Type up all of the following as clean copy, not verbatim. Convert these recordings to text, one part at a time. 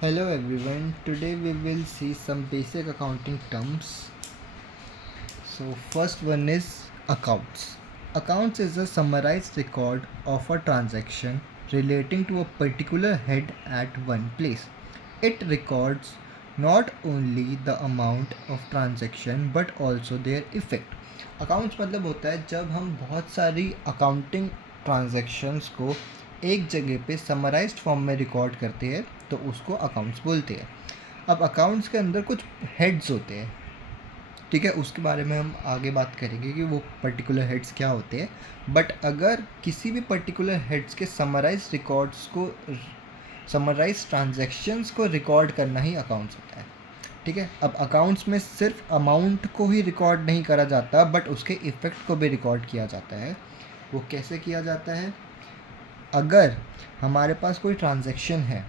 Hello everyone, today we will see some basic accounting terms. So first one is accounts. Accounts is a summarized record of a transaction relating to a particular head at one place. It records not only the amount of transaction but also their effect. Accounts मतलब होता है जब हम बहुत सारी accounting transactions को एक जगह पे समराइज्ड फॉर्म में रिकॉर्ड करते हैं तो उसको अकाउंट्स बोलते हैं। अब अकाउंट्स के अंदर कुछ हेड्स होते हैं, ठीक है, उसके बारे में हम आगे बात करेंगे कि वो पर्टिकुलर हेड्स क्या होते हैं। बट अगर किसी भी पर्टिकुलर हेड्स के समराइज ट्रांजैक्शंस को रिकॉर्ड करना ही अकाउंट्स होता है, ठीक है। अब अकाउंट्स में सिर्फ अमाउंट को ही रिकॉर्ड नहीं करा जाता बट उसके इफ़ेक्ट को भी रिकॉर्ड किया जाता है। वो कैसे किया जाता है? अगर हमारे पास कोई ट्रांजैक्शन है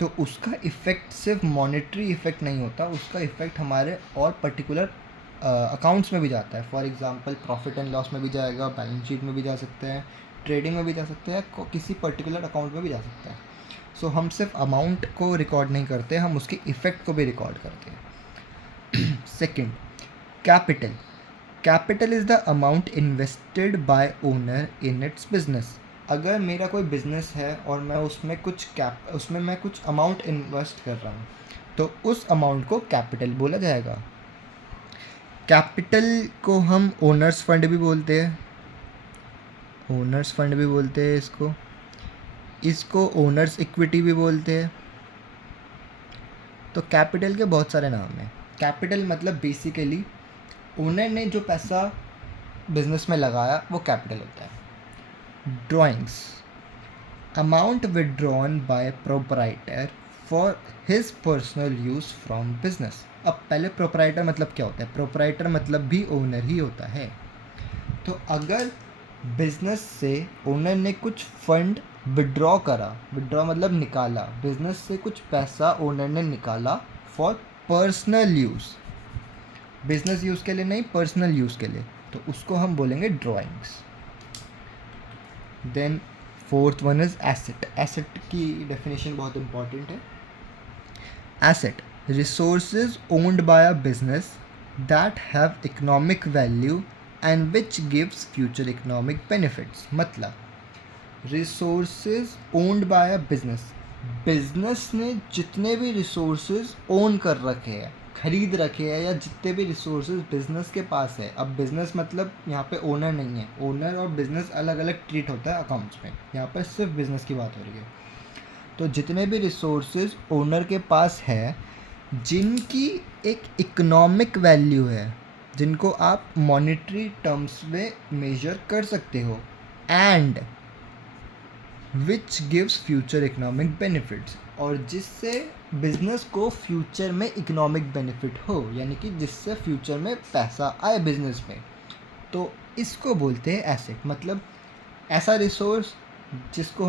तो उसका इफ़ेक्ट सिर्फ मॉनेटरी इफ़ेक्ट नहीं होता, उसका इफ़ेक्ट हमारे और पर्टिकुलर अकाउंट्स में भी जाता है। For example profit and loss में भी जाएगा, बैलेंस शीट में भी जा सकते हैं, ट्रेडिंग में भी जा सकते हैं, किसी पर्टिकुलर अकाउंट में भी जा सकता है। सो हम सिर्फ अमाउंट को रिकॉर्ड नहीं करते, हम उसके इफ़ेक्ट को भी रिकॉर्ड करते हैं। Second, capital. Capital is the amount invested bye owner in its business. अगर मेरा कोई बिज़नेस है और मैं उसमें मैं कुछ अमाउंट इन्वेस्ट कर रहा हूँ तो उस अमाउंट को कैपिटल बोला जाएगा। कैपिटल को हम ओनर्स फंड भी बोलते हैं, इसको ओनर्स इक्विटी भी बोलते हैं। तो कैपिटल के बहुत सारे नाम हैं। कैपिटल मतलब बेसिकली ओनर ने जो पैसा बिजनेस में लगाया वो कैपिटल होता है। Drawings, amount withdrawn by proprietor for his personal use from business. अब पहले प्रोपराइटर मतलब क्या होता है? प्रोपराइटर मतलब भी ओनर ही होता है। तो अगर बिजनेस से ओनर ने कुछ फंड विड्रॉ करा, विड्रॉ मतलब निकाला, बिजनेस से कुछ पैसा ओनर ने निकाला for personal use, business use के लिए नहीं, पर्सनल यूज़ के लिए, तो उसको हम बोलेंगे drawings. Then fourth one is asset. Asset की डेफिनेशन बहुत इंपॉर्टेंट है। Asset, resources owned by a business that have economic value and which gives future economic benefits. मतलब resources owned by a business ने जितने भी रिसोर्सेज ओन कर रखे हैं, खरीद रखे हैं, या जितने भी रिसोर्सेज बिजनेस के पास है। अब बिजनेस मतलब यहाँ पे ओनर नहीं है, ओनर और बिजनेस अलग अलग ट्रीट होता है अकाउंट्स में, यहाँ पर सिर्फ बिजनेस की बात हो रही है। तो जितने भी रिसोर्सेज ओनर के पास है जिनकी एक इकोनॉमिक वैल्यू है, जिनको आप मॉनेटरी टर्म्स में मेजर कर सकते हो, and which gives future economic benefits, और जिससे बिजनेस को फ्यूचर में इकोनॉमिक बेनिफिट हो, यानी कि जिससे फ्यूचर में पैसा आए बिजनेस में, तो इसको बोलते हैं एसेट। मतलब ऐसा रिसोर्स जिसको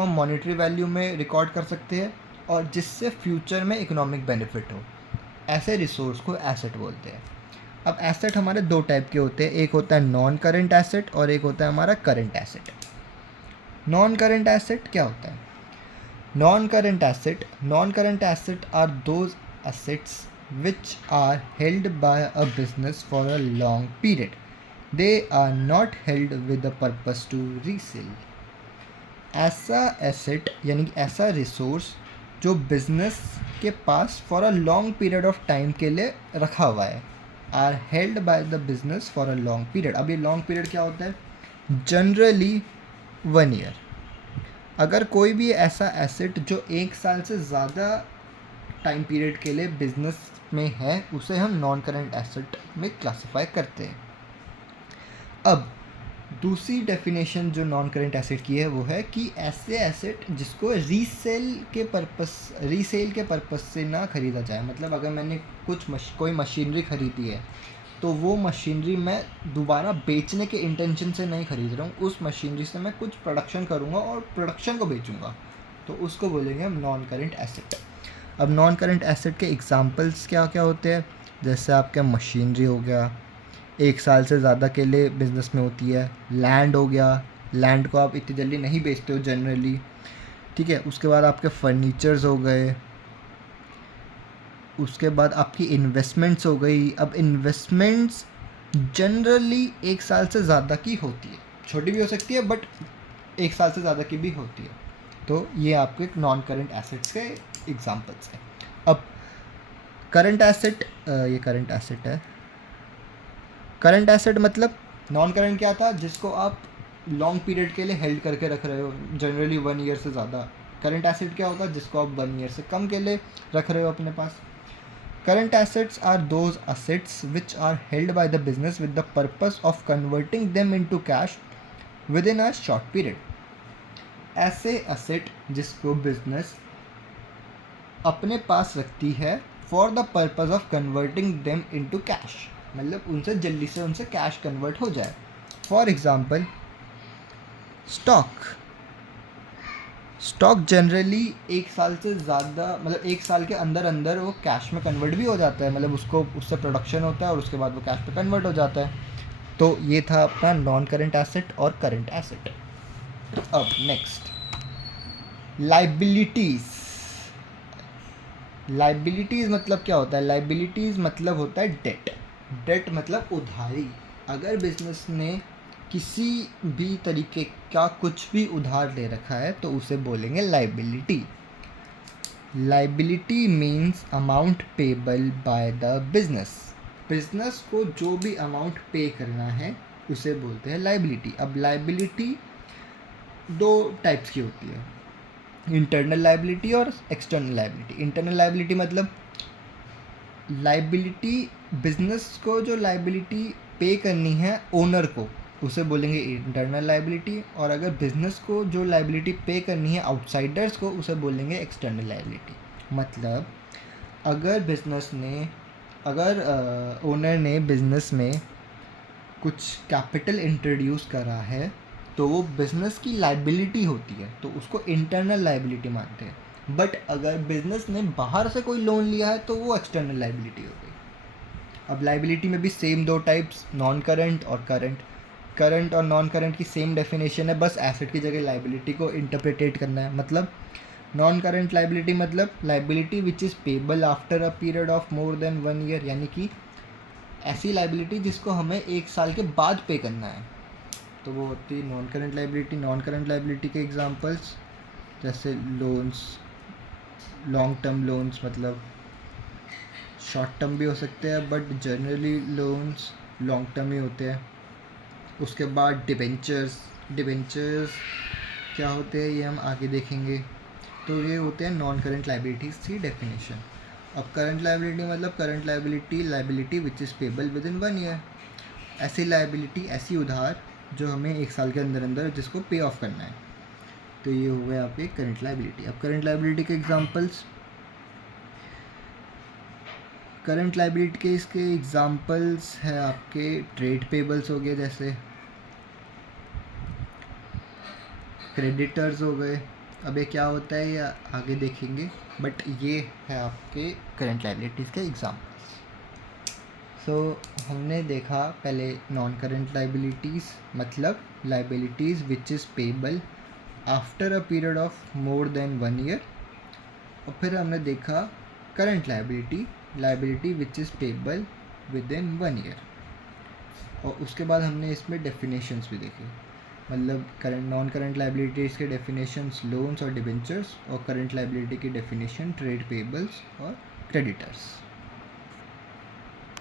हम मॉनेटरी वैल्यू में रिकॉर्ड कर सकते हैं और जिससे फ्यूचर में इकोनॉमिक बेनिफिट हो, ऐसे रिसोर्स को एसेट बोलते हैं। अब एसेट हमारे दो टाइप के होते हैं, एक होता है नॉन करेंट एसेट और एक होता है हमारा current asset. Non current asset क्या होता है? Non current asset are those assets which are held by a business for a long period. They are not held with the purpose to resell. ऐसा asset यानी कि ऐसा resource जो business के पास for a long period of time के लिए रखा हुआ है, or held by the business for a long period. अब ये लॉन्ग पीरियड क्या होता है? Generally 1 year. अगर कोई भी ऐसा एसेट जो 1 साल से ज़्यादा टाइम पीरियड के लिए बिजनेस में है, उसे हम नॉन करेंट एसेट में क्लासिफाई करते हैं। अब दूसरी डेफिनेशन जो नॉन करेंट एसेट की है वो है कि ऐसे एसेट जिसको रीसेल के पर्पस से ना खरीदा जाए। मतलब अगर मैंने कोई मशीनरी खरीदी है तो वो मशीनरी मैं दोबारा बेचने के इंटेंशन से नहीं खरीद रहा हूँ, उस मशीनरी से मैं कुछ प्रोडक्शन करूँगा और प्रोडक्शन को बेचूँगा, तो उसको बोलेंगे हम नॉन करेंट एसेट। अब नॉन करेंट एसेट के एग्जांपल्स क्या क्या होते हैं? जैसे आपका मशीनरी हो गया, 1 साल से ज़्यादा के लिए बिजनेस में होती है। लैंड हो गया, लैंड को आप इतनी जल्दी नहीं बेचते हो जनरली। ठीक है। उसके बाद आपके फर्नीचर्स हो गए, उसके बाद आपकी इन्वेस्टमेंट्स हो गई। अब इन्वेस्टमेंट्स जनरली 1 साल से ज़्यादा की होती है, छोटी भी हो सकती है बट 1 साल से ज़्यादा की भी होती है। तो ये आपके नॉन करंट एसेट्स के एग्जांपल्स हैं। अब करंट एसेट, ये करंट एसेट है। करंट एसेट मतलब नॉन करंट क्या था, जिसको आप लॉन्ग पीरियड के लिए हेल्ड करके रख रहे हो, जनरली 1 ईयर से ज़्यादा। करंट एसेट क्या होता है, जिसको आप 1 ईयर से कम के लिए रख रहे हो अपने पास। Current assets are those assets which are held by the business with the purpose of converting them into cash within a short period. ऐसे asset जिसको business अपने पास रखती है for the purpose of converting them into cash, मतलब उनसे जल्दी से उनसे cash convert हो जाए. For example, stock. Stock generally 1 साल से ज़्यादा, मतलब 1 साल के अंदर अंदर वो कैश में कन्वर्ट भी हो जाता है, मतलब उसको उससे प्रोडक्शन होता है और उसके बाद वो कैश पे कन्वर्ट हो जाता है. तो ये था अपना नॉन करंट एसेट और करंट एसेट. अब नेक्स्ट, लाइबिलिटीज़. लाइबिलिटीज़ मतलब क्या होता है, लाइबिलिटीज़ मतलब होता है डेट. डेट मतलब उधारी. अगर बिजनेस ने किसी भी तरीके का कुछ भी उधार ले रखा है तो उसे बोलेंगे liability. Liability means amount payable by the business. Business को जो भी अमाउंट पे करना है उसे बोलते हैं लाइबिलिटी. अब लाइबिलिटी 2 टाइप्स की होती है, इंटरनल लाइबिलिटी और एक्सटर्नल लाइबिलिटी. इंटरनल लाइबिलिटी मतलब लाइबिलिटी, बिजनेस को जो लाइबिलिटी पे करनी है ओनर को, उसे बोलेंगे इंटरनल लाइबिलिटी. और अगर बिजनेस को जो लाइबिलिटी पे करनी है आउटसाइडर्स को, उसे बोलेंगे एक्सटर्नल लाइबिलिटी. मतलब अगर बिजनेस ने, अगर ओनर ने बिजनेस में कुछ कैपिटल इंट्रोड्यूस करा है तो वो बिजनेस की लाइबिलिटी होती है, तो उसको इंटरनल लाइबिलिटी मानते हैं. बट अगर बिजनेस ने बाहर से कोई लोन लिया है तो वो एक्सटर्नल लाइबिलिटी हो गई. अब लाइबिलिटी में भी सेम 2 टाइप्स, नॉन करंट और करंट. करंट और नॉन करंट की सेम डेफिनेशन है, बस एसेट की जगह लाइबिलिटी को इंटरप्रिटेट करना है. मतलब नॉन करंट लाइबिलिटी मतलब liability which is payable after a period of more than 1 year, यानी कि ऐसी लाइबिलिटी जिसको हमें 1 साल के बाद पे करना है, तो वो होती है non current liability. Non current liability के एग्जांपल्स जैसे लोन्स, लॉन्ग टर्म लोन्स, मतलब शॉर्ट टर्म भी हो सकते हैं but generally loans long term ही होते हैं. उसके बाद डिबेंचर्स. डिबेंचर्स क्या होते हैं ये हम आगे देखेंगे. तो ये होते हैं नॉन करंट लाइबिलिटीज़ की डेफिनेशन. अब करंट लाइबिलिटी मतलब current liability, liability which is payable with in 1 year. ऐसी लाइबिलिटी, ऐसी उधार जो हमें 1 साल के अंदर अंदर जिसको पे ऑफ करना है. तो ये हो गए आपके करंट लाइबिलिटी. अब करंट लाइबिलिटी के एग्जांपल्स, करंट लाइबिलिटी के इसके एग्जांपल्स है आपके ट्रेड पेबल्स हो गए, जैसे क्रेडिटर्स हो गए. अब ये क्या होता है ये आगे देखेंगे, बट ये है आपके करंट लाइबिलिटीज़ के एग्जांपल्स. सो हमने देखा पहले नॉन करंट लाइबिलिटीज़ मतलब liabilities which is payable after a period of more than 1 year. और फिर हमने देखा current liability, liability which is payable with in 1 year. और उसके बाद हमने इसमें डेफिनेशंस भी देखे, मतलब करंट नॉन करंट लाइबिलिटीज़ के डेफिनेशंस लोन्स और डिबेंचर्स, और करंट लाइबिलिटी की डेफिनेशन ट्रेड पेबल्स और क्रेडिटर्स.